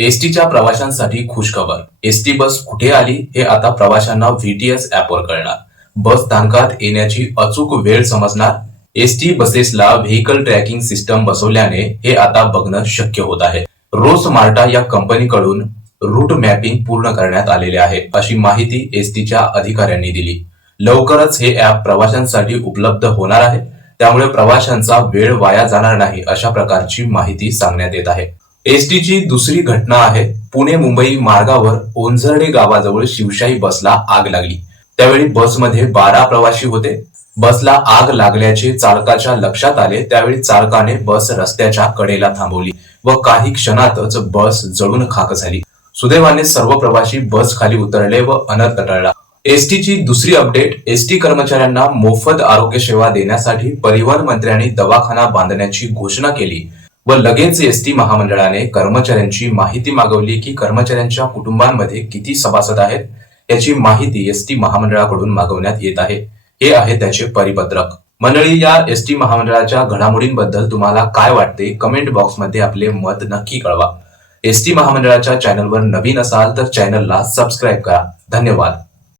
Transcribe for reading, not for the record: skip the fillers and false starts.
एसटीच्या प्रवाशांसाठी खुशखबर. ST bus कुठे आली हे आता प्रवाशांना व्हीटीएस ऍपवर कळणार. बस स्थानकात येण्याची अचूक वेळ समजणार. एसटी बसेसला व्हेकल ट्रॅकिंग सिस्टम बसवल्याने हे आता बघणं शक्य होत आहे. रोस मार्टा या कंपनीकडून रूट मॅपिंग पूर्ण करण्यात आलेले आहे, अशी माहिती एसटीच्या अधिकाऱ्यांनी दिली. लवकरच हे ऍप प्रवाशांसाठी उपलब्ध होणार आहे, त्यामुळे प्रवाशांचा वेळ वाया जाणार नाही, अशा प्रकारची माहिती सांगण्यात येत आहे. एसटीची दुसरी घटना आहे. पुणे मुंबई मार्गावर ओंझर्डे गावाजवळ शिवशाही बसला आग लागली. त्यावेळी बसमध्ये 12 प्रवासी होते. बसला आग लागल्याचे चालकाच्या लक्षात आले. त्यावेळी चालकाने बस रस्त्याच्या कडेला थांबवली व काही क्षणातच बस जळून खाक झाली. सुदैवाने सर्व प्रवासी बस खाली उतरले व अनर्थ टळला. एसटीची दुसरी अपडेट. एसटी कर्मचाऱ्यांना मोफत आरोग्य सेवा देण्यासाठी परिवहन मंत्र्यांनी दवाखाना बांधण्याची घोषणा केली व लगेच एसटी महामंडळाने कर्मचाऱ्यांची माहिती मागवली की कर्मचाऱ्यांच्या कुटुंबांमध्ये किती सभासद आहेत याची माहिती एसटी महामंडळाकडून मागवण्यात येत आहे. हे आहे त्याचे परिपत्रक. मंडळी, या एसटी महामंडळाच्या घडामोडींबद्दल तुम्हाला काय वाटते कमेंट बॉक्समध्ये आपले मत नक्की कळवा. एसटी महामंडळाच्या चॅनलवर नवीन असाल तर चॅनलला सबस्क्राईब करा. धन्यवाद.